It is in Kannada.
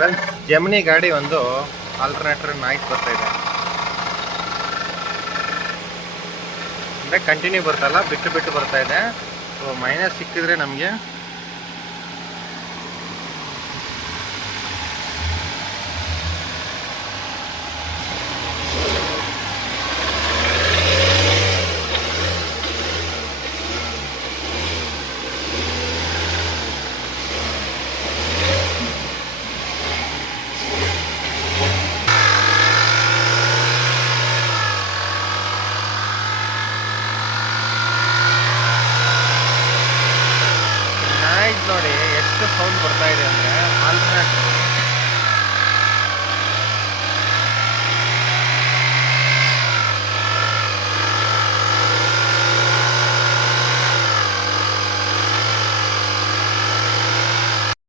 ಫ್ರೆಂಡ್ಸ್, ಜೆಮಿನಿ ಗಾಡಿ ಒಂದು ಆಲ್ಟರ್ನೇಟರ್ ನಾಯ್ಸ್ ಬರ್ತಾ ಇದೆ. ಅಂದರೆ ಕಂಟಿನ್ಯೂ ಬರ್ತಲ್ಲ, ಬಿಟ್ಟು ಬಿಟ್ಟು ಬರ್ತಾ ಇದೆ. ಸೊ ಮೈನಸ್ ಸಿಕ್ಕಿದ್ರೆ ನಮಗೆ ನಾಯ್ಸ್ ನೋಡಿ ಎಷ್ಟು ಸೌಂಡ್ ಬರ್ತಾ ಇದೆ ಅಂದರೆ